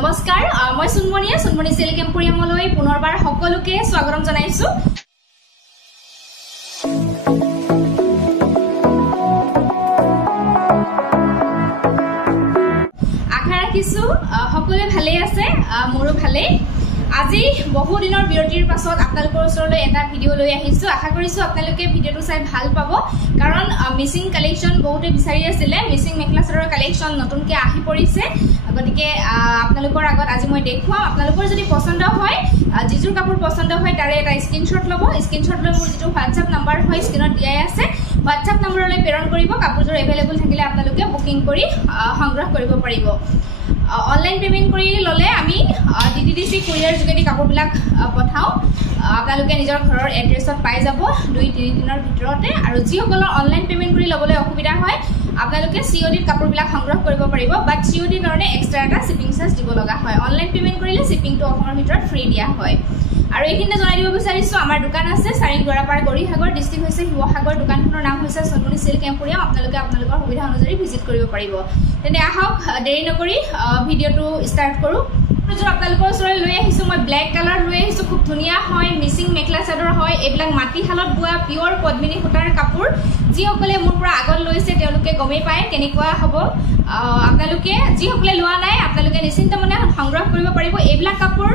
নমস্কাৰ মই সুনমনি সিল্ক এম্পোৰিয়ামলৈ পুনৰবাৰ সকলোকে স্বাগতম জনাইছো আশা ৰাখিছো সকলোৱে ভালে আছে মোৰো ভালে আজি বহু দিনৰ বিৰতিৰ পাছত আপোনালোকৰ ওচৰলৈ এটা ভিডিও লৈ আহিছো আশা কৰিছো আপোনালোকে ভিডিওটো চাই ভাল পাব কাৰণ মিসিং কালেকশন বহুতে বিচাৰি আছিল মিসিং মেখেলা চাদৰৰ কালেকশন নতুনকৈ আহি পৰিছে গতিকে আপোনালোকৰ আগত আজি মই দেখুৱাম আপোনালোকৰ যদি পছন্দ হয় যিজোৰ কাপোৰ পছন্দ হয় তাৰে এটা স্ক্ৰিনশ্বট ল'ব স্ক্ৰিনশ্বট লৈ মোৰ যেটো WhatsApp নম্বৰ হয় স্ক্ৰিনত দিয়াই আছে WhatsApp নম্বৰলৈ প্ৰেৰণ কৰিব কাপোৰযোৰ এভেইলেবল থাকিলে আপোনালোকে বুকিং কৰি সংগ্ৰহ কৰিব পাৰিব অনলাইন পেমেন্ট কৰি ললে আমি DTDC কুৰিয়াৰ যোগেদি কাপোৰবিলাক পঠাও আপোনালোকে নিজৰ ঘৰৰ এড্ৰেছত পাই যাব 2-3 দিনৰ ভিতৰতে আৰু যিসকলৰ অনলাইন পেমেন্ট কৰি লবলৈ অসুবিধা হয় আপোনালোকে COD কাপোৰবিলাক সংগ্ৰহ কৰিব পাৰিব বাট COD কাৰণে এক্সট্ৰা এটা শিপিং চাৰ্জ দিব লগা হয় অনলাইন পেমেন্ট কৰিলে শিপিংটো অসমৰ ভিতৰত ফ্ৰী দিয়া হয় আৰু এইখিনিতে জনাই দিব বিচাৰিছো আমাৰ দোকান আছে চাৰিং গৰাপাৰ গৰিহাগৰ ডিস্ট্ৰিক্ট হৈছে শিৱসাগৰ দোকানখনৰ নাম হৈছে সুনমনি সিল্ক এম্পোৰিয়াম আপোনালোকে আপোনালোকৰ সুবিধা অনুযায়ী ভিজিট কৰিব পাৰিব তেনে আহক দেৰি নকৰি ভিডিওটো ষ্টাৰ্ট কৰো जो আপোনালোকৰ ওচৰলৈ লৈ আহিছো মই ব্ল্যাক কালাৰ লৈ আহিছো খুব ধুনিয়া হয় মিসিং মেখেলা চাদৰ হয় এইবিলাক মাটি হালত বুৱা পিওৰ পদ্মিনী সূতাৰ কাপোৰ যিসকলে মোৰ পৰা আগত লৈছে তেওঁলোকে গমেই পায় কেনেকুৱা হ'ব আপোনালোকে যিসকলে লোৱা নাই আপোনালোকে নিশ্চিন্ত মনে সংগ্ৰহ কৰিব পাৰিব এইবিলাক কাপোৰ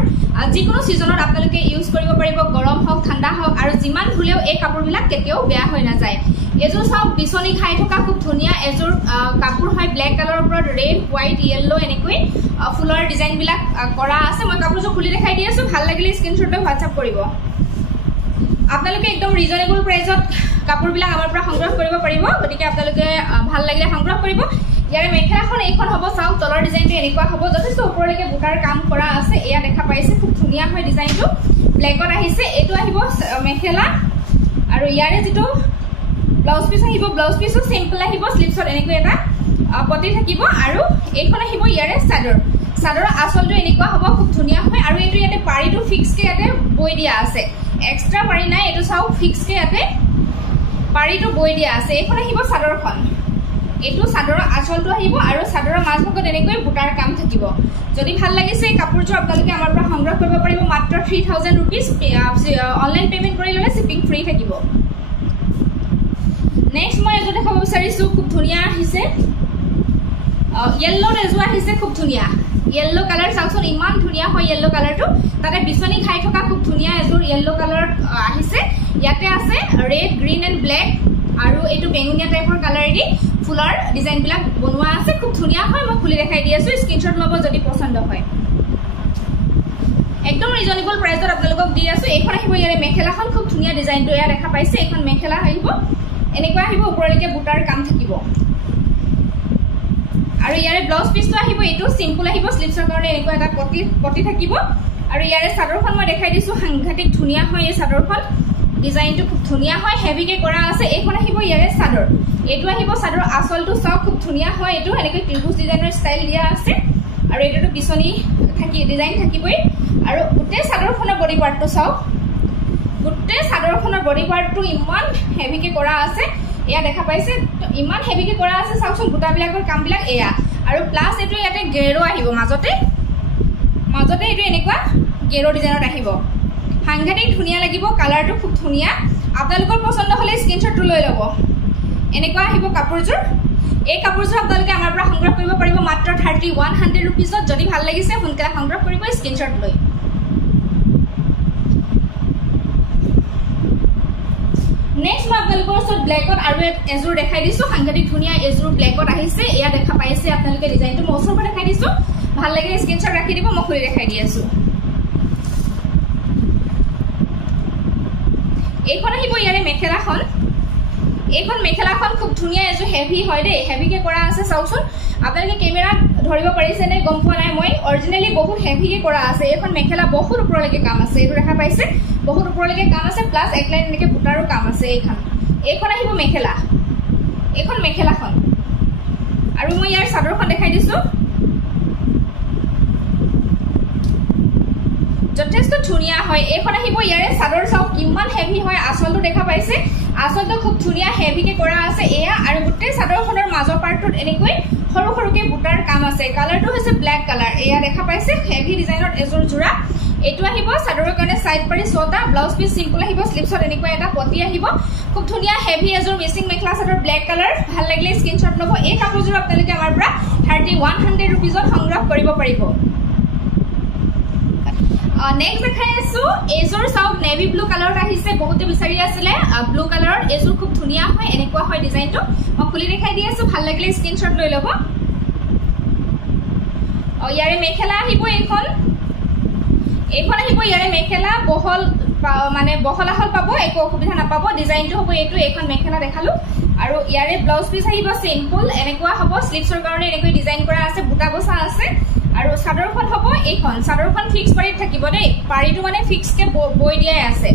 যিকোনো সিজনত আপোনালোকে ইউজ কৰিব পাৰিব গৰম হওক ঠাণ্ডা হওক আৰু যিমান ধুলেও এই কাপোৰবিলাক কেতিয়াও বেয়া হৈ নাযায় এজোৰ চাওক বিচনি খাই থকা খুব ধুনিয়া এজোৰ কাপোৰ হয় ব্ল্যাক কালাৰৰ ওপৰত ৰেড হোৱাইট ইয়েলো এনেকৈ ফুলৰ ডিজাইন বিলাক কৰা আছে মই কাপোৰযোৰ খুলি দেখাই দি আছো ভাল লাগিলে স্ক্ৰিনশ্বট লৈ WhatsApp কৰিব আপোনালোকে একদম ৰিজনেবল প্ৰাইসত কাপোৰবিলাক আমাৰ পৰা সংগ্ৰহ কৰিব পাৰিব গতিকে আপোনালোকে ভাল লাগিলে সংগ্ৰহ কৰিব ইয়াৰে মেখেলাখন এইখন হ'ব চাওক তলৰ ডিজাইনটো এনেকুৱা হ'ব যথেষ্ট ওপৰলৈকে বুটাৰ কাম কৰা আছে এয়া দেখা পাইছে খুব ধুনিয়া হয় ডিজাইনটো ব্ল্যাকত আহিছে এটো আহিব মেখেলা আৰু ইয়াৰে যেটো ব্লাউজ পিস আহিব ব্লাউজ পিসো সিম্পল আহিব স্লিভছত এনেকৈ এটা পটি থাকিব আৰু এইখন আহিব ইয়াৰে চাদৰ আসলটো এনেকুৱা হ'ব খুব ধুনিয়া হয় আৰু এটো ইয়াতে পাৰিটো ফিক্স কে ইয়াতে বৈ দিয়া আছে এক্সট্ৰা পাৰি নাই এটো চাও ফিক্স কে ইয়াতে পাৰিটো বৈ দিয়া আছে এইখন আহিব চাদৰখন এটো চাদৰৰ আসলটো আহিব আৰু চাদৰৰ মাজভাগত এনেকৈ বুটাৰ কাম থাকিব যদি ভাল লাগিছে কাপোৰযোৰ আপোনালোকে আমাৰ পৰা সংগ্ৰহ কৰিব পাৰিব মাত্ৰ 3000 रुपीस অনলাইন পেমেন্ট কৰি ললে শিপিং ফ্ৰী থাকিব নেক্সট মই এটো দেখাব বিচাৰিছো খুব ধুনিয়া আহিছে येलो এজো আহিছে খুব ধুনিয়া येलो কালাৰ চাওকচোন ইমান ধুনিয়া হয় येलो কালাৰটো তাতে বিচনি খাই থকা খুব ধুনিয়া এজোৰ येलो কালাৰ আহিছে ইয়াতে আছে ৰেড গ্ৰীন এন্ড ব্ল্যাক আৰু এটো বেঙুনিয়া টাইপৰ কালাৰেদি ফুলৰ ডিজাইন বিলাক বনোৱা আছে খুব ধুনিয়া হয় মই খুলি দেখাই দি আছো স্ক্ৰিনশ্বট ল'ব যদি পছন্দ হয় একদম ৰিজনেবল প্ৰাইসত আপোনালোকক দি আছো এইখন আহিব ইয়াৰে মেখেলাখন খুব ধুনিয়া ডিজাইনটো এয়া দেখা পাইছে এইখন মেখেলা আহিব এনেকুৱা আহিব ওপৰলৈকে বুটাৰ কাম থাকিব আৰু ইয়াৰে ব্লাউজ পিসটো আহিব এটো সিম্পল আহিব স্লিভছৰ কাৰণে এনেকুৱা এটা পটি থাকিব আৰু ইয়াৰে চাদৰখন মই দেখাই দিছো সাংঘাতিক ধুনিয়া হয় এই চাদৰখন ডিজাইনটো খুব ধুনিয়া হয় হেভিকে কৰা আছে এইখন আহিব ইয়াৰে চাদৰ এটো আহিব চাদৰ আসলটো চাও খুব ধুনিয়া হয় এটো এনেকৈ ত্ৰিভুজ ডিজাইনৰ ষ্টাইল দিয়া আছে আৰু এটো বিচনি থাকি ডিজাইন থাকিবই আৰু গোটে চাদৰখনৰ বডি পাৰ্টটো চাও গোটে চাদৰখনৰ বডি পাৰ্টটো ইমান হেভিকে কৰা আছে এয়া দেখা পাইছে ইমান হেভিকে কৰা আছে চাওকচোন বুটাবিলাকৰ কামবিলাক এয়া আৰু প্লাস এটো ইয়াতে গেৰো আহিব মাজতে এটো এনেকুৱা গেৰো ডিজাইনত আহিব সাংঘাতিক ধুনিয়া লাগিব কালাৰটো খুব ধুনিয়া আপোনালোকৰ পছন্দ হলে স্ক্ৰিনশ্বটটো লৈ ল'ব এনেকুৱা আহিব কাপোৰযোৰ এই কাপোৰযোৰ আপোনালোকে আমাৰ পৰা সংগ্ৰহ কৰিব পাৰিব মাত্ৰ 3100 रुपीसত যদি ভাল লাগিছে সোনকালে সংগ্ৰহ কৰিব স্ক্ৰিনশ্বট লৈ নেক্সট মই আপোনালোকৰ ওচৰত ব্ল্যাকত আৰু এজোৰ দেখাই দিছো সাংঘাতিক ধুনিয়া এজোৰ ব্ল্যাকত আহিছে এয়া দেখা পাইছে আপোনালোকে ডিজাইনটো মই ওচৰৰ পৰা দেখাই দিছো ভাল লাগে স্ক্ৰিনশ্বট ৰাখি দিব মই খুলি দেখাই দি আছো এইখন আহিব ইয়াৰে মেখেলাখন এইখন মেখেলাখন খুব ধুনিয়া এজো হেভি হয় দে হেভিকে কৰা আছে চাওকচোন আপোনালোকে কেমেৰাত ধৰিব পাৰিছে নে গম পোৱা নাই মই অৰিজিনালি বহুত হেভিকে কৰা আছে এইখন মেখেলা বহুত ওপৰলৈকে কাম আছে এইটো দেখা পাইছে বহুত ওপৰলৈকে কাম আছে প্লাস এক লাইন এনেকৈ বুটাৰো কাম আছে এইখন আহিব মেখেলা এইখন মেখেলাখন আৰু মই ইয়াৰ চাদৰখন দেখাই দিছো যথেষ্ট ধুনিয়া হয় এইখন আহিব ইয়াৰে চাদৰ চাওক কিমান হেভি হয় আসলটো দেখা পাইছে আসলটো খুব ধুনিয়া হেভিকে কৰা আছে এয়া আৰু গোটে চাদৰখনৰ মাজৰ পাৰ্টটোত এনেকৈ সৰু সৰুকে বুটাৰ কাম আছে কালাৰটো হৈছে ব্ল্যাক কালাৰ এয়া দেখা পাইছে হেভি ডিজাইনত এজোৰ জোৰা এটো আহিব সাদৰৰ কাৰণে সাইড পাৰি 6টা ব্লাউজ পিস সিম্পল আহিব স্লিপছত এনেকুৱা এটা পটি আহিব খুব ধুনিয়া হেভি এজোৰ মিচিং মেখলা চাদৰ ব্ল্যাক কালাৰ ভাল লাগিলে স্ক্ৰিনশ্বট লব এই কাপোৰযোৰ আপোনালোকে আমাৰ পৰা 3100 रुपीजত সংগ্ৰহ কৰিব পাৰিব নেক্সট দেখাই আছো এজোৰ সাউথ নেভি ব্লু কালাৰত আহিছে বহুত বিচাৰি আছিল ব্লু কালাৰৰ এজোৰ খুব ধুনিয়া হয় এনেকুৱা হয় ডিজাইনটো মই খুলি দেখাই দি আছো ভাল লাগিলে স্ক্ৰিনশ্বট লৈ লব ইয়াৰে মেখেলা আহিব এখন আহিব ইয়াৰে মেখেলা বহল মানে বহলাহল পাব একো অসুবিধা নাপাব ডিজাইনটো হ'ব এটো এখন মেখেলা দেখালো আৰু ইয়াৰে ব্লাউজ পিস আহিব সিম্পল এনেকুৱা হ'ব স্লিপছৰ কাৰণে এনেকৈ ডিজাইন কৰা আছে বুটা বসা আছে আৰু সাদৰখন হ'ব এইখন সাদৰখন ফিক্স পাৰিত থাকিব দেই পাৰিটো মানে ফিক্স কে বই দিয়াই আছে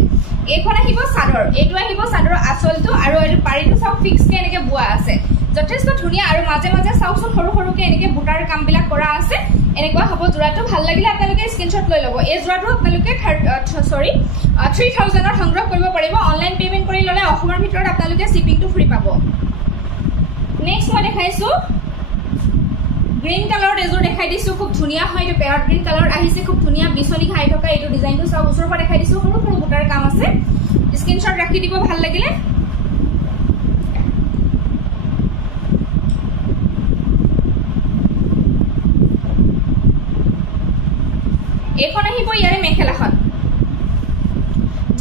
এইখন আহিব সাদৰ এটো আহিব সাদৰ আচলটো আৰু এই পাৰিটো সব ফিক্স কে এনেকৈ বুৱা আছে যথেষ্ট ধুনিয়া আৰু মাজে মাজে সাউসন সৰু সৰুকে এনেকৈ বুটাৰ কামবিলাক কৰা আছে এনেকুৱা হ'ব জোৰাটো ভাল লাগিলে আপোনালোকে স্ক্ৰিনশ্বট লৈ লব এই জোৰাটো আপোনালোকে 3000 ৰ সংগ্ৰহ কৰিব পাৰিব অনলাইন পেমেন্ট কৰি ললে অসমৰ ভিতৰত আপোনালোকে শিপিংটো ফ্ৰী পাব নেক্সট মই দেখাইছো গ্ৰীন কালাৰৰ এজোৰ দেখাই দিছো খুব ধুনিয়া হয় এটো পেয়াৰ গ্ৰীন কালাৰ আহিছে খুব ধুনিয়া বিছনি খাই থকা এটো ডিজাইনটো সব ওচৰৰ পৰা দেখাই দিছো সৰু সৰু বুটাৰ কাম আছে স্ক্ৰিনশ্বট ৰাখি দিব ভাল লাগিলে এখন আহিব ইয়াৰে মেখেলাখন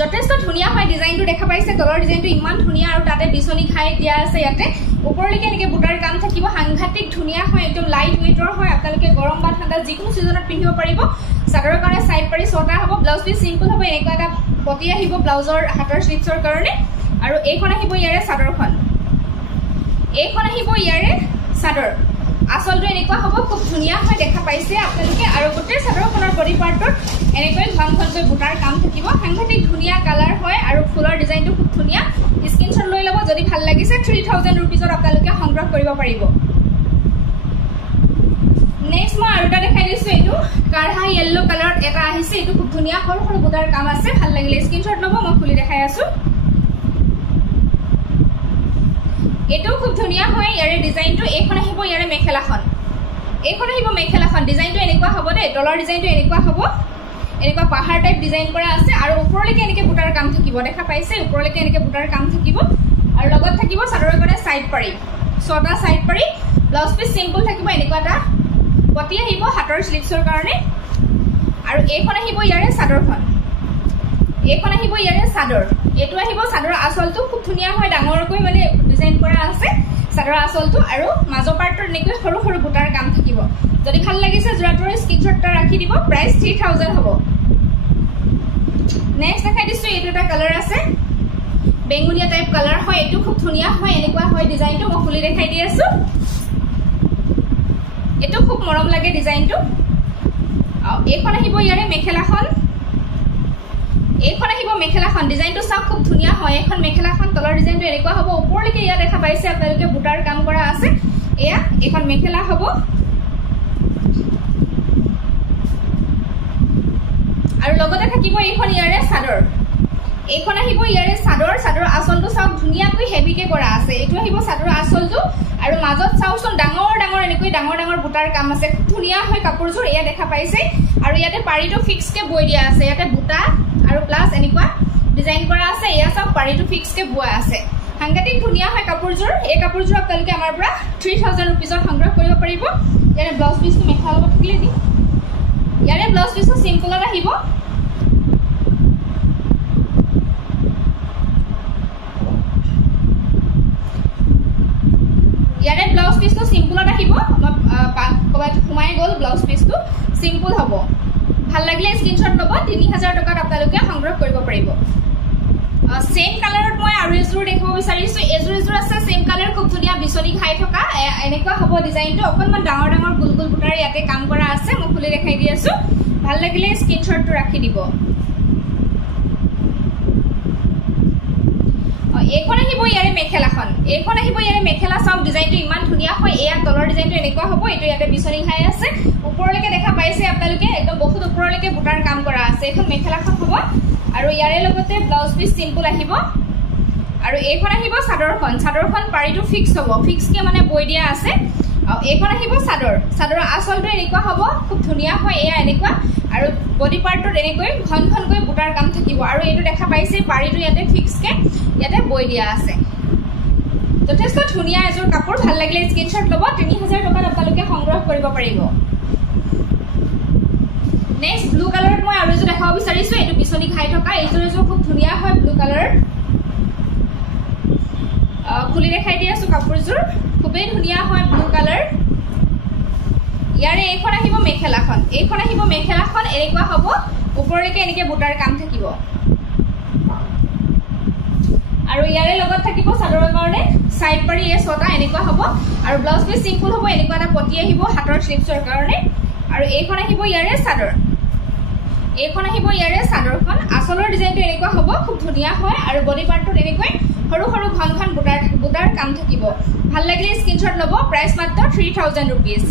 যথেষ্ট ধুনিয়া হয় ডিজাইনটো দেখা পাইছে তলৰ ডিজাইনটো ইমান ধুনিয়া আৰু তাতে বিছনি খাই দিয়া আছে ইয়াতে ওপৰলৈকে এনেকৈ বুটাৰ কাম থাকিব সাংঘাতিক ধুনিয়া হয় একদম লাইট ওয়েটৰ হয় আপোনালোকে গৰম বা ঠাণ্ডা যিকোনো সিজনত পিন্ধিব পাৰিব সাদৰৰ কাৰণে সাইড পাৰি 6টা হ'ব ব্লাউজ পিস সিম্পল হ'ব এনেকুৱা এটা পটি আহিব ব্লাউজৰ হাতৰ স্লিপছৰ কাৰণে আৰু এইখন আহিব ইয়াৰে সাদৰখন এইখন আহিব ইয়াৰে সাদৰ আসলটো এনেকুৱা হ'ব খুব ধুনিয়া হয় দেখা পাইছে আপোনালোকে আৰু গোটেই সাদৰখনৰ বডি পাৰ্টত এনেকৈ ঘনঘনকৈ বুটাৰ কাম থাকিব সাংঘাতিক ধুনিয়া কালাৰ হয় আৰু ফুলৰ ডিজাইনটো খুব ধুনিয়া স্ক্ৰিনশ্বট লৈ লব যদি ভাল লাগিছে 3000 रुपीजত আপোনালোকে সংগ্ৰহ কৰিব পাৰিব নেক্সট মই আৰু এটা দেখাই দিছো এটো কাঢ়া ইয়েলো কালাৰত এটা আহিছে এটো খুব ধুনিয়া সৰু সৰু বুটাৰ কাম আছে ভাল লাগিলে স্ক্ৰিনশ্বট লব মই খুলি দেখাই আছো এটো খুব ধুনিয়া হয় ইয়াৰে ডিজাইনটো এখন আহিব ইয়াৰে মেখেলাখন ডিজাইনটো এনেকুৱা হ'ব দে তলৰ ডিজাইনটো এনেকুৱা হ'ব এনেকুৱা পাহাৰ টাইপ ডিজাইন কৰা আছে আৰু ওপৰলৈকে এনেকৈ বুটাৰ কাম থাকিব দেখা পাইছে ওপৰলৈকে এনেকৈ বুটাৰ কাম থাকিব আৰু লগত থাকিব সাদৰৰ কাৰণে সাইড পাৰি 6টা সাইড পাৰি ব্লাউজ পিস সিম্পল থাকিব এনেকুৱা এটা পটি আহিব হাতৰ স্লিপছৰ কাৰণে আৰু এইখন আহিব ইয়াৰে সাদৰখন এইখন আহিব ইয়াৰে সাদৰ এটো আহিব সাদৰ আচলটো খুব ধুনিয়া হয় ডাঙৰকৈ মানে ডিজাইন কৰা আছে সাদৰ আচলটো আৰু মাজৰ পাৰ্টৰ নেকৈ সৰু সৰু বুটাৰ কাম থাকিব যদি ভাল লাগিছে জোৰাটোৰ স্ক্ৰিনশ্বটটা ৰাখি দিব প্ৰাইস 3000 হ'ব নেক্সট দেখাই দিছো এটো এটা কালাৰ আছে বেঙুনিয়া টাইপ কালাৰ হয় এটো খুব ধুনিয়া হয় এনেকুৱা হয় ডিজাইনটো মই খুলি দেখাই দি আছো এটো খুব মৰম লাগে ডিজাইনটো এইখন আহিব ইয়াৰে মেখেলাখন ডিজাইনটো সব খুব ধুনিয়া হয় এখন মেখেলাখন তলৰ ডিজাইনটো এনেকুৱা হ'ব ওপৰলৈকে ইয়া দেখা পাইছে আপোনালোকে বুটাৰ কাম কৰা আছে এয়া এখন মেখেলা হ'ব আৰু লগতে থাকিব এইখন ইয়াৰে সাদৰ এইখন আহিব ইয়াৰে সাদৰ আচলটো সব ধুনিয়াকৈ হেভিকে কৰা আছে এটো আহিব সাদৰ আচলটো আৰু মাজত চাওচোন ডাঙৰ এনেকৈ ডাঙৰ বুটাৰ কাম আছে খুব ধুনিয়া হয় কাপোৰযোৰ এয়া দেখা পাইছে আৰু ইয়াতে পাৰিটো ফিক্স কে বই দিয়া আছে ইয়াতে বুটা আৰু প্লাস এনেকুৱা ডিজাইন কৰা আছে এয়া সব পাৰিটো ফিক্স কে বুৱা আছে সাংঘাতিক ধুনিয়া হয় কাপোৰযোৰ এই কাপোৰযোৰ আপোনালোকে আমাৰ পৰা 3000 रुपीजত সংগ্ৰহ কৰিব পাৰিব ইয়াৰে ব্লাউজ পিসটো মেখেলা লগত থাকিলে দি ইয়াৰে ব্লাউজ পিসটো সিম্পলত আহিব ইয়াৰে ব্লাউজ পিসটো সিম্পলত আহিব কবাত ঘুমাই গল ব্লাউজ পিসটো সিম্পল হ'ব ভাল লাগিলে স্ক্ৰিনশ্বট লব 3000 টকাত আপোনালোকে সংগ্ৰহ কৰিব পাৰিব সেম কালাৰত মই আৰু এজোৰ দেখাব বিচাৰিছো এজোৰ আছে সেম কালাৰ খুব ধুনিয়া বিছনি খাই থকা এনেকুৱা হ'ব ডিজাইনটো অকনমান ডাঙৰ গুলগুল বুটাৰ ইয়াতে কাম কৰা আছে মই খুলি দেখাই দি আছো ভাল লাগিলে স্ক্ৰিনশ্বটটো ৰাখি দিব এইখন আহিব ইয়াৰে মেখেলা সব ডিজাইনটো ইমান ধুনিয়া হয় এয়া তলৰ ডিজাইনটো এনেকুৱা হ'ব এটো ইয়াতে বিছনি খাই আছে ওপৰলৈকে দেখা পাইছে আপোনালোকে একদম বহুত ওপৰলৈকে বুটাৰ কাম কৰা আছে এখন মেখেলাখন হ'ব আৰু ইয়াৰে লগতে ব্লাউজ পিস সিম্পল আহিব আৰু এইখন আহিব সাদৰখন পাৰিটো ফিক্স হ'ব ফিক্স কে মানে বই দিয়া আছে আৰু এইখন আহিব চাদৰ চাদৰৰ আঁচলটো এনেকুৱা হ'ব খুব ধুনীয়া হয় এয়া এনেকুৱা আৰু বডি পাৰ্টত এনেকৈ ঘন ঘনকৈ বুটাৰ কাম থাকিব আৰু এইটো দেখা পাইছে পাৰিটো ইয়াতে ফিক্সকে ইয়াতে বৈ দিয়া আছে যথেষ্ট ধুনীয়া এযোৰ কাপোৰ ভাল লাগিলে স্ক্ৰীনশ্বট ল'ব 3000 টকাত আপোনালোকে সংগ্ৰহ কৰিব পাৰিব নেক্সট ব্লু কালাৰত মই আৰু এযোৰ দেখাব বিচাৰিছো এইটো পিছনি খাই থকা এইযোৰ খুব ধুনীয়া হয় ব্লু কালাৰ খুলি দেখাই দি আছো কাপোৰযোৰ খুবেই ধুনীয়া হয় ব্লু কালাৰ ইয়াৰে এইখন আহিব মেখেলাখন এনেকুৱা হ'ব ওপৰলৈকে এনেকৈ বুটাৰ কাম থাকিব আৰু ইয়াৰে লগত থাকিব চাদৰৰ কাৰণে সাইড পাৰি এই ছটা এনেকুৱা হ'ব আৰু ব্লাউজ পিস সিম্পল হ'ব এনেকুৱা এটা পটি আহিব হাতৰ স্লিভছৰ কাৰণে আৰু এইখন আহিব ইয়াৰে চাদৰখন আঁচলৰ ডিজাইনটো এনেকুৱা হ'ব খুব ধুনীয়া হয় আৰু বডি পাৰ্টটো এনেকৈ সৰু সৰু ঘন ঘন বুটাৰ কাম থাকিব ভাল লাগিলে স্ক্ৰীনশ্বট ল'ব প্ৰাইস মাত্ৰ 3000 रुपीस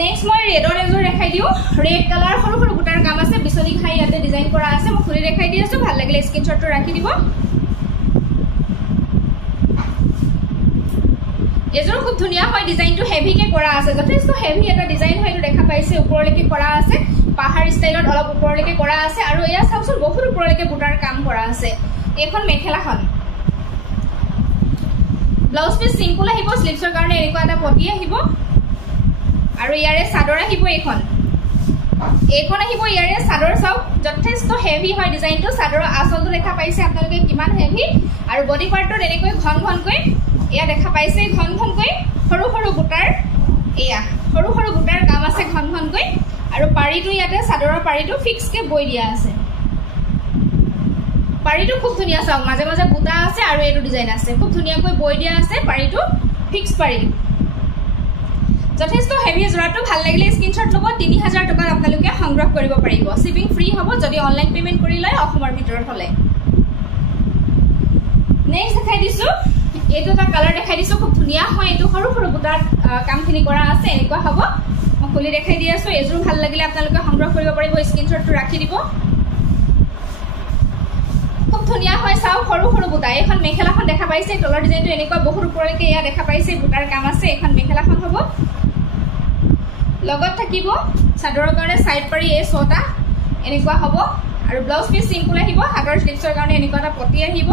নেক্সট মই ৰেডৰ এযোৰ দেখাই দিও ৰেড কালাৰ সৰু সৰু বুটাৰ কাম আছে বিছনি খাই ইয়াতে ডিজাইন কৰা আছে মই খুলি দেখাই দি আছো ভাল লাগিলে স্ক্ৰীনশ্বটটো ৰাখি দিব এযোৰ খুব ধুনীয়া হয় ডিজাইনটো হেভিকে কৰা আছে যথেষ্ট হেভি এটা ডিজাইন হয় এটা দেখা পাইছে ওপৰলৈকে কৰা আছে পাহাৰ ষ্টাইলত অলপ ওপৰলৈকে কৰা আছে আৰু এয়া চাওকচোন বহুত ওপৰলৈকে বুটাৰ কাম কৰা আছে এখন মেখেলাখন ব্লাউজ পিস সিম্পল আহিব স্লিভছৰ কাৰণে এনেকুৱা এটা পটি আহিব আৰু ইয়াৰে চাদৰ আহিব এইখন আহিব ইয়াৰে চাদৰ চাওক যথেষ্ট হেভি হয় ডিজাইনটো চাদৰৰ আঁচলটো দেখা পাইছে আপোনালোকে কিমান হেভি আৰু বডি পাৰ্টত এনেকৈ ঘন ঘনকৈ এয়া দেখা পাইছে ঘন ঘনকৈ সৰু সৰু বুটাৰ কাম আছে ঘন ঘনকৈ আৰু পাৰিটো ইয়াতে চাদৰৰ পাৰিটো ফিক্সকে বৈ দিয়া আছে পাৰিটো খুব ধুনীয়া চাওক মাজে মাজে বুটা আছে আৰু এইটো ডিজাইন আছে খুব ধুনীয়াকৈ বৈ দিয়া আছে পাৰিটো ফিক্স পাৰি যথেষ্ট হেভি জোৰাটো ভাল লাগিলে স্ক্ৰীনশ্বট ল'ব 3000 টকাত আপোনালোকে সংগ্ৰহ কৰিব পাৰিব শিপিং ফ্ৰী হ'ব যদি অনলাইন পেমেন্ট কৰি লয় অসমৰ ভিতৰত হলে নেক্সট দেখাই দিছো এইটো এটা কালাৰ দেখাই দিছো খুব ধুনীয়া হয় এইটো সৰু সৰু বুটাৰ কামখিনি কৰা আছে এনেকুৱা হ'ব মই খুলি দেখাই দি আছো এযোৰ ভাল লাগিলে আপোনালোকে সংগ্ৰহ কৰিব পাৰিব স্ক্ৰীনশ্বটটো ৰাখি দিব খুব ধুনীয়া হয় চাও সৰু সৰু বুটা এখন মেখেলাখন দেখা পাইছে তলৰ ডিজাইনটো এনেকুৱা বহুত ওপৰলৈকে ইয়া দেখা পাইছে বুটাৰ কাম আছে এখন মেখেলাখন হ'ব লগত থাকিব চাদৰৰ কাৰণে সাইড পাৰি এই ছটা এনেকুৱা হ'ব আৰু ব্লাউজ পিস সিম্পল আহিব হাতৰ স্লিভছৰ কাৰণে এনেকুৱা এটা পটি আহিব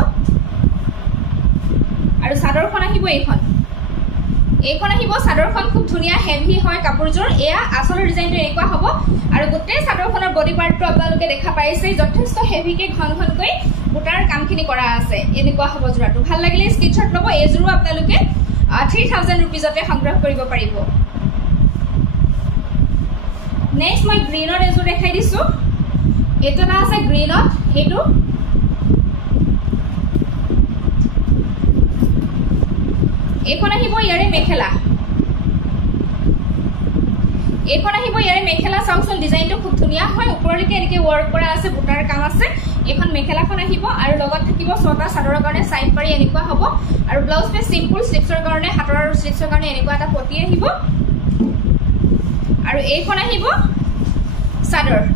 আৰু চাদৰখন আহিব এইখন আহিব চাদৰখন খুব ধুনীয়া হেভি হয় কাপোৰযোৰ এয়া আঁচলৰ ডিজাইনটো এনেকুৱা হ'ব আৰু গোটেই চাদৰখনৰ বডি পাৰ্টটো আপোনালোকে দেখা পাইছে যথেষ্ট হেভিকে ঘন ঘনকৈ বুটাৰ কামখিনি কৰা আছে এনেকুৱা হ'ব জোৰাটো ভাল লাগিলে স্ক্ৰীনশ্বট ল'ব এইযোৰো আপোনালোকে 3000 रुपीसতে সংগ্ৰহ কৰিব পাৰিব নেক্সট মই গ্ৰীনৰ এযোৰ দেখাই দিছো এইটো না আছে গ্ৰীনত এইটো এইখন আহিব ইয়াৰে মেখেলা চাওকচোন ডিজাইনটো খুব ধুনীয়া হয় ওপৰলৈকে এনেকে ৱৰ্ক কৰা আছে বুটাৰ কাম আছে এখন মেখেলাখন আহিব আৰু লগত থাকিব ছটা চাদৰৰ কাৰণে সাইড পাৰি এনেকুৱা হ'ব আৰু ব্লাউজ পিস সিম্পল স্লিভছৰ কাৰণে হাতৰ স্লিভছৰ কাৰণে এনেকুৱা এটা পটি আহিব আৰু এইখন আহিব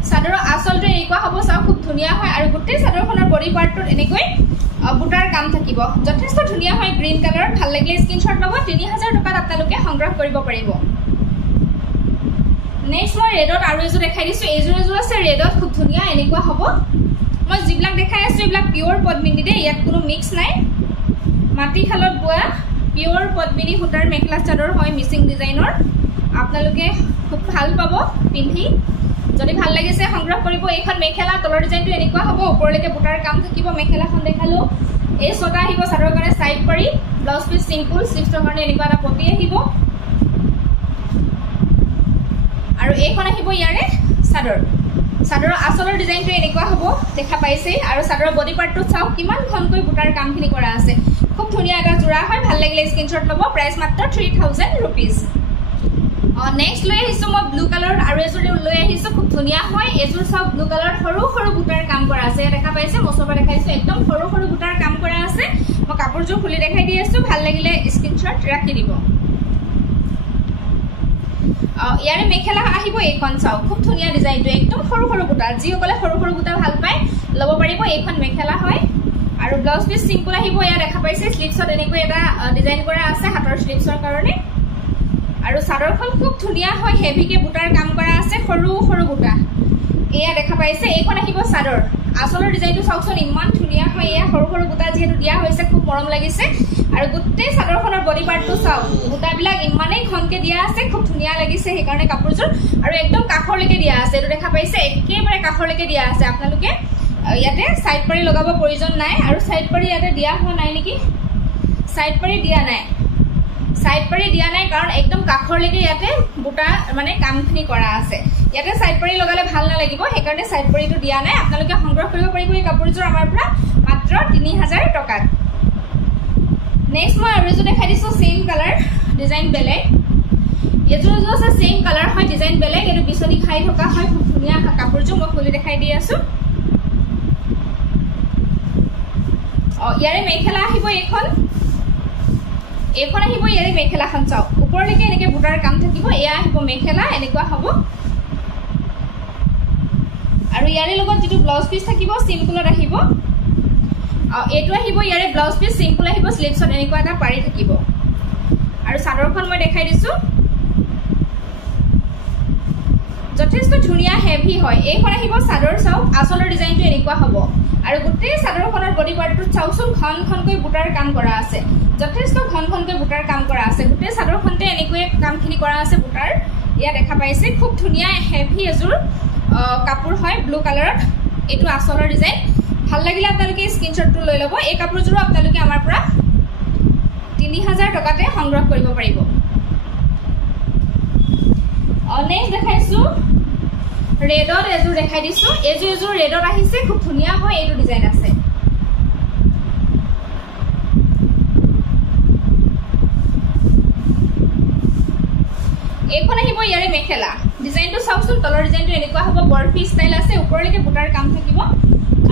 চাদৰৰ আঁচলটো এনেকুৱা হ'ব চাওক খুব ধুনীয়া হয় আৰু গোটেই চাদৰখনৰ বডি পাৰ্টটোত এনেকৈ বুটাৰ কাম থাকিব যথেষ্ট ধুনীয়া হয় গ্ৰীন কালাৰ ভাল লাগিলে স্ক্ৰীনশ্বট ল'ব 3000 টকাত আপোনালোকে সংগ্ৰহ কৰিব পাৰিব নেক্সট মই ৰেডত আৰু এযোৰ দেখাই দিছো এযোৰ আছে ৰেডত খুব ধুনীয়া এনেকুৱা হ'ব মই যিবিলাক দেখাই আছো এইবিলাক পিওৰ পদ্মিনী দে ইয়াত কোনো মিক্স নাই মাটিশালত বোৱা পিওৰ পদ্মিনী সূতাৰ মেখেলা চাদৰ হয় মিচিং ডিজাইনৰ আপোনালোকে খুব ভাল পাব পিন্ধি যদি ভাল লাগিছে সংগ্ৰহ কৰিব এইখন মেখেলা তলৰ ডিজাইনটো এনেকুৱা হ'ব ওপৰলৈকে বুটাৰ কাম থাকিব মেখেলাখন দেখালো এই ছটা আহিব চাদৰৰ কাৰণে সাইড পাৰি ব্লাউজ পিস সিম্পল স্লিভছৰ কাৰণে এনেকুৱা এটা পটি আহিব আৰু এইখন আহিব ইয়াৰে চাদৰৰ আঁচলৰ ডিজাইনটো এনেকুৱা হ'ব দেখা পাইছে আৰু চাদৰৰ বডি পাৰ্টটো চাওক কিমান ঘনকৈ বুটাৰ কামখিনি কৰা আছে খুব ধুনীয়া এটা জোৰা হয় ভাল লাগিলে স্ক্ৰীনশ্বট ল'ব প্ৰাইস মাত্ৰ 3000 रुपीस নেক্সট লৈ আহিছো মই ব্লু কালাৰ আৰু এযোৰ লৈ আহিছো খুব ধুনীয়া হয় এযোৰ চাওক ব্লু কালাৰ সৰু সৰু বুটাৰ কাম কৰা আছে দেখা পাইছে মছবা দেখাইছো একদম সৰু সৰু বুটাৰ কাম কৰা আছে মই কাপোৰযোৰ খুলি দেখাই দি আছো ভাল লাগিলে স্ক্ৰীনশ্বট ৰাখি দিব ইয়াৰে মেখেলা আহিব এইখন চাওক খুব ধুনীয়া ডিজাইনটো একদম সৰু সৰু বুটা যিসকলে সৰু সৰু বুটা ভাল পায় ল'ব পাৰিব এইখন মেখেলা হয় আৰু ব্লাউজ পিস সিম্পল আহিব ইয়া দেখা পাইছে স্লিভছত এনেকৈ এটা ডিজাইন কৰা আছে হাতৰ স্লিভছৰ কাৰণে আৰু চাদৰখন খুব ধুনিয়া হয় হেভিকে বুটাৰ কাম কৰা আছে সৰু সৰু বুটা এয়া দেখা পাইছে এইখন আহিব চাদৰ আসলৰ ডিজাইনটো চাওকচোন ইমান ধুনিয়া হয় এয়া সৰু সৰু বুটা যেহেতু দিয়া হৈছে খুব মৰম লাগিছে আৰু গোটেই চাদৰখনৰ বডি পাৰ্টটো চাও বুটাবিলাক ইমানেই ঘনকে দিয়া আছে খুব ধুনিয়া লাগিছে সেই কাৰণে কাপোৰযোৰ আৰু একদম কাখৰলৈকে দিয়া আছে এটো দেখা পাইছে একেবাৰে কাখৰলৈকে দিয়া আছে আপোনালোকে ইয়াতে সাইড পাৰি লগাব প্ৰয়োজন নাই আৰু সাইড পাৰি ইয়াতে দিয়া হোৱা নাই নেকি সাইড পাৰি দিয়া নাই কাৰণ একদম কাখৰলৈকে ইয়াতে বুটা মানে কামখিনি কৰা আছে ইয়াতে সাইড পাৰি লগালে ভাল নালাগিব সেই কাৰণে সাইড পাৰিটো দিয়া নাই আপোনালোকে সংগ্ৰহ কৰিব পাৰিব এই কাপোৰযোৰ আমাৰ পৰা মাত্ৰ 3000 টকাত নেক্সট মই আৰু এযোৰ দেখাই দিছো সেম কালাৰ ডিজাইন বেলেগ এযোৰ আছে সেম কালাৰ হয় ডিজাইন বেলেগ এটো বিছনি খাই থকা হয় খুব ধুনিয়া কাপোৰযোৰ মই খুলি দেখাই দি আছো ইয়াৰে মেখেলা আহিব এইখন আহিব ইয়াৰে মেখেলাখন চাও ওপৰলৈকে এনেকে বুটাৰ কাম থাকিব এয়া আহিব মেখেলা এনেকুৱা হ'ব আৰু ইয়াৰে লগত যেটো ব্লাউজ পিস থাকিব সিম্পলত আহিব এটো আহিব ইয়াৰে ব্লাউজ পিস সিম্পল আহিব স্লিভছত এনেকুৱা এটা পাৰি থাকিব আৰু চাদৰখন মই দেখাই দিছো যথেষ্ট ধুনিয়া হেভি হয় এইখন আহিব চাদৰ চাও আসলৰ ডিজাইনটো এনেকুৱা হ'ব আৰু গোটেই চাদৰখনৰ বডি পাৰ্টটো চাওচোন ঘনকৈ বুটাৰ কাম কৰা আছে যথেষ্ট ঘনকৈ বুটাৰ কাম কৰা আছে গোটেই চাদৰখনতে এনেকৈ কামখিনি কৰা আছে বুটাৰ ইয়া দেখা পাইছে খুব ধুনিয়া হেভি এযোৰ কাপোৰ হয় ব্লু কালাৰত এটো আসলৰ ডিজাইন ভাল লাগিলে আপোনালোকে স্ক্ৰিনশ্বটটো লৈ ল'ব এই কাপোৰযোৰ আপোনালোকে আমাৰ পৰা 3000 টকাতে সংগ্ৰহ কৰিব পাৰিব নেক্সট দেখাইছো ৰেডত এযোৰ দেখাই দিছো এযোৰ ৰেডত আহিছে খুব ধুনিয়া হয় এইটো ডিজাইন আছে এইখন আহিব ইয়াৰে মেখেলা ডিজাইনটো চাওকচোন তলৰ ডিজাইনটো এনেকুৱা হ'ব বৰফি ষ্টাইল আছে ওপৰলৈকে বুটাৰ কাম থাকিব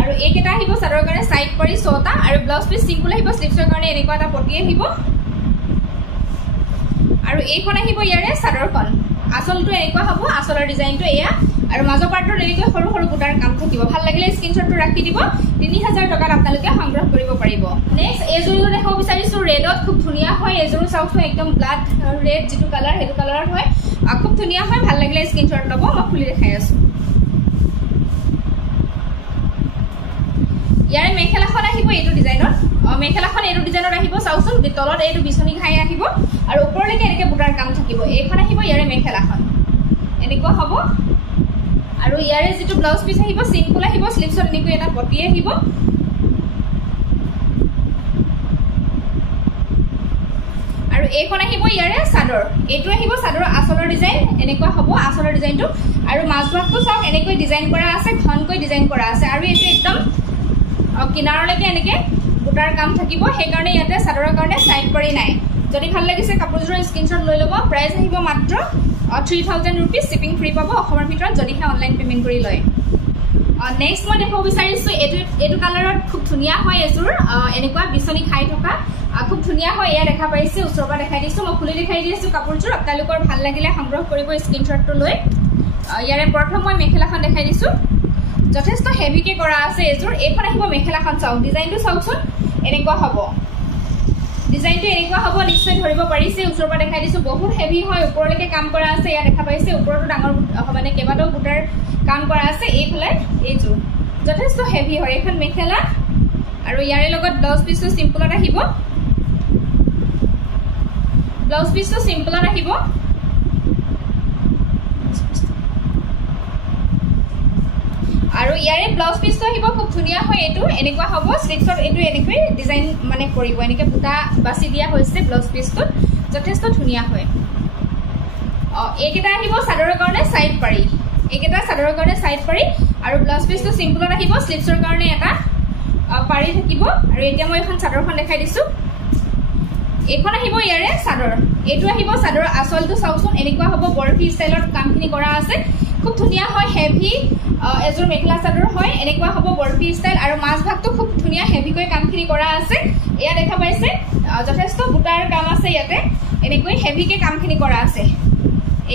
আৰু এইকেটা আহিব চাদৰৰ কাৰণে সাইড পাৰি ছটা আৰু ব্লাউজ পিস সিম্পল আহিব স্লিভছৰ কাৰণে এনেকুৱা এটা পটি আহিব আৰু এইখন আহিব ইয়াৰে চাদৰখন আসলটো এনেকুৱা হ'ব আসলৰ ডিজাইনটো এয়া আৰু মাজৰ পাৰ্টৰ এনেকৈ সৰু সৰু বুটাৰ কাম থাকিব ভাল লাগিলে স্ক্ৰিনশ্বটটো ৰাখি দিব 3000 টকাত আপোনালোকে সংগ্ৰহ কৰিব পাৰিব নেক্সট এযোৰ দেখাব বিচাৰিছো ৰেডত খুব ধুনিয়া হয় এযোৰ চাওকচোন একদম ব্লাড ৰেড যেটো কালাৰ হেতু কালাৰত হয় খুব ধুনিয়া হয় ভাল লাগিলে স্ক্ৰিনশ্বট ল'ব মই খুলি দেখাই আছো ইয়াৰে মেখেলাখন আহিব এইটো ডিজাইনত মেখেলাখন এইটো ডিজাইনত আহিব চাওচোন তলত এইটো বিছনি ঘাই আহিব আৰু ওপৰলৈকে এনেকৈ বুটাৰ কাম থাকিব এইখন আহিব ইয়াৰে মেখেলাখন এনেকুৱা হ'ব আৰু ইয়াৰে যেটো ব্লাউজ পিস আহিব সিম্পল আহিব স্লিভছত এনেকৈ এটা পটি আহিব আৰু এইখন আহিব ইয়াৰে চাদৰ এইটো আহিব চাদৰ আসলৰ ডিজাইন এনেকুৱা হ'ব আসলৰ ডিজাইনটো আৰু মাজভাগটো চাওক এনেকৈ ডিজাইন কৰা আছে ঘনকৈ ডিজাইন কৰা আছে আৰু এইটো একদম কিনাৰলৈকে এনেকৈ বুটাৰ কাম থাকিব সেই কাৰণে ইয়াতে চাদৰৰ কাৰণে সাইড পাৰি নাই যদি ভাল লাগিছে কাপোৰযোৰৰ স্ক্ৰিনশ্বট লৈ ল'ব প্ৰাইস আহিব মাত্ৰ 3000 रुपीस शिपिंग फ्री पाबो অসমৰ ভিতৰত যদিহে অনলাইন পেমেন্ট কৰি লয় নেক্সট মই দেখাব বিচাৰিছো এটো কালাৰত খুব ধুনিয়া হয় এযোৰ এনেকুৱা বিছনি খাই থকা খুব ধুনিয়া হয় এয়া দেখা পাইছে ওচৰৰ পৰা দেখাই দিছো মই খুলি দেখাই দিছো কাপোৰযোৰ আপোনালোকৰ ভাল লাগিলে সংগ্ৰহ কৰিব স্ক্ৰিনশ্বটটো লৈ ইয়াৰে প্ৰথম মই মেখেলাখন দেখাই দিছো যথেষ্ট হেভিকে কৰা আছে এযোৰ এইখন আহিব মেখেলাখন চাওক ডিজাইনটো চাওকচোন এনেকুৱা হ'ব ডিজাইনটো এনেকুৱা হ'ব নিশ্চয় ধৰিব পাৰিছে ওচৰৰ পৰা দেখাই দিছো বহুত হেভি হয় ওপৰলৈকে কাম কৰা আছে ইয়া দেখা পাইছে ওপৰটো ডাঙৰ মানে কেবাটাও বুটাৰ কাম কৰা আছে এইফালে এইযোৰ যথেষ্ট হেভি হয় এখন মেখেলা আৰু ইয়াৰে লগত ব্লাউজ পিসটো সিম্পলত আহিব আৰু ইয়াৰে ব্লাউজ পিসটো আহিব খুব ধুনিয়া হয় এটো এনেকুৱা হ'ব স্লিভছত এটো এনেকৈ ডিজাইন মানে কৰিব এনেকৈ বুটা বাছি দিয়া হৈছে ব্লাউজ পিসটো যথেষ্ট ধুনিয়া হয় এইকেটা আহিব চাদৰৰ কাৰণে সাইড পাৰি আৰু ব্লাউজ পিসটো সিম্পলত আহিব স্লিভছৰ কাৰণে এটা পাৰি থাকিব আৰু এতিয়া মই এখন চাদৰখন দেখাই দিছো এইখন আহিব ইয়াৰে চাদৰ এটো আহিব চাদৰ আসলটো চাওচোন এনেকুৱা হ'ব বৰফি ষ্টাইলত কামখিনি কৰা আছে খুব ধুনিয়া হয় হেভি এযোৰ মেখেলা চাদৰ হয় এনেকুৱা হ'ব বৰফি ষ্টাইল আৰু মাজভাগটো খুব ধুনিয়া হেভিকৈ কামখিনি কৰা আছে এয়া দেখা পাইছে যথেষ্ট বুটাৰ কাম আছে ইয়াতে এনেকৈ হেভিকে কামখিনি কৰা আছে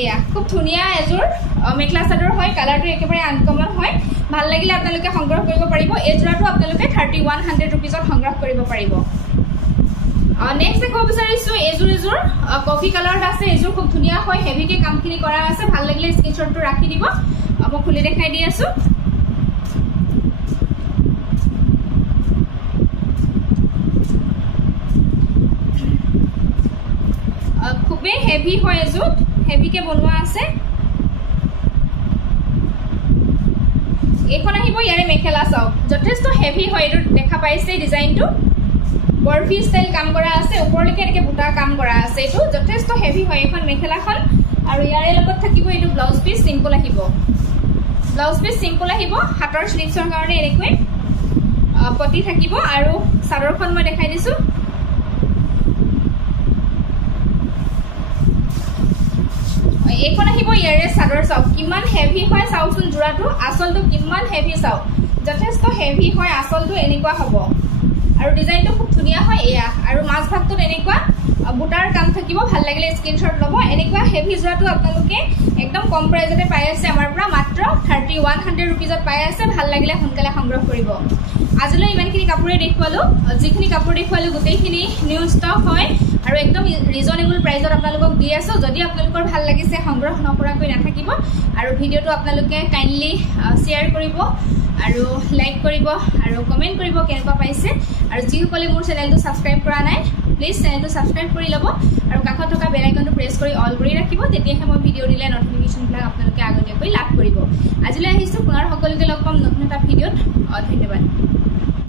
এয়া খুব ধুনীয়া এযোৰ মেখেলা চাদৰ হয় কালাৰটো একেবাৰে আনকমন হয় ভাল লাগিলে আপোনালোকে সংগ্ৰহ কৰিব পাৰিব এই যোৰাটো আপোনালোকে 3100 रुपीजত সংগ্ৰহ কৰিব পাৰিব নেক্সট দেখো বিচাৰিছো এযোৰ কফি কালাৰত আছে এযোৰ খুব ধুনীয়া হয় হেভিকে কামখিনি কৰা আছে ভাল লাগিলে স্ক্ৰিনশ্বটটো ৰাখি দিব মই খুলি দেখাই দি আছো খুবে হেভি হয় এযোৰ হেভিকে বনোৱা আছে এখন আহিব ইয়াৰে মেখেলা চাওক যথেষ্ট হেভি হয় এটো দেখা পাইছে ডিজাইনটো বৰফি ষ্টাইল কাম কৰা আছে ওপৰলৈকে এনেকে বুটা কাম কৰা আছে এটো যথেষ্ট হেভি হয় এখন মেখেলাখন আৰু ইয়াৰে লগত থাকিব এটো ব্লাউজ পিস সিম্পল আহিব হাতৰ স্লিভছৰ কাৰণে এনেকৈ পটি থাকিব আৰু চাদৰখন মই দেখাই দিছো এখন আহিব ইয়াৰে চাদৰ চাওক কিমান হেভি হয় চাউচুন জোৰাটো আসলটো কিমান হেভি চাওক যথেষ্ট হেভি হয় আসলটো এনেকুৱা হ'ব আৰু ডিজাইনটো খুব ধুনীয়া হয় এয়া আৰু মাছ ভাগটোত এনেকুৱা বুটাৰ কাম থাকিব ভাল লাগিলে স্ক্ৰিনশ্বট ল'ব এনেকুৱা হেভি জোৰাটো আপোনালোকে একদম কম প্ৰাইজতে পাই আছে আমাৰ পৰা মাত্ৰ 3100 रुपीजত পাই আছে ভাল লাগিলে সোনকালে সংগ্ৰহ কৰিব আজিলৈ ইমানখিনি কাপোৰে দেখুৱালো যিখিনি কাপোৰ দেখুৱালো গোটেইখিনি নিউ ষ্টক হয় আৰু একদম ৰিজনেবল প্ৰাইজত আপোনালোকক দি আছো যদি আপোনালোকৰ ভাল লাগিছে সংগ্ৰহ নকৰাকৈ নাথাকিব আৰু ভিডিওটো আপোনালোকে কাইন্ডলি শেয়াৰ কৰিব আৰু লাইক কৰিব আৰু কমেন্ট কৰিব কেনেকুৱা পাইছে আৰু যিসকলে মোৰ চেনেলটো সাবস্ক্ৰাইব কৰা নাই প্লিজ চেনেলটো সাবস্ক্ৰাইব কৰি ল'ব আৰু কাষত থকা বেল আইকনটো প্ৰেছ কৰি অল কৰি ৰাখিব তেতিয়াহে মই ভিডিও দিলে নটিফিকেশনবিলাক আপোনালোকে আগতীয়াকৈ লাভ কৰিব আজিলৈ আহিছো পুনৰ সকলোকে লগ পাম নতুন এটা ভিডিওত ধন্যবাদ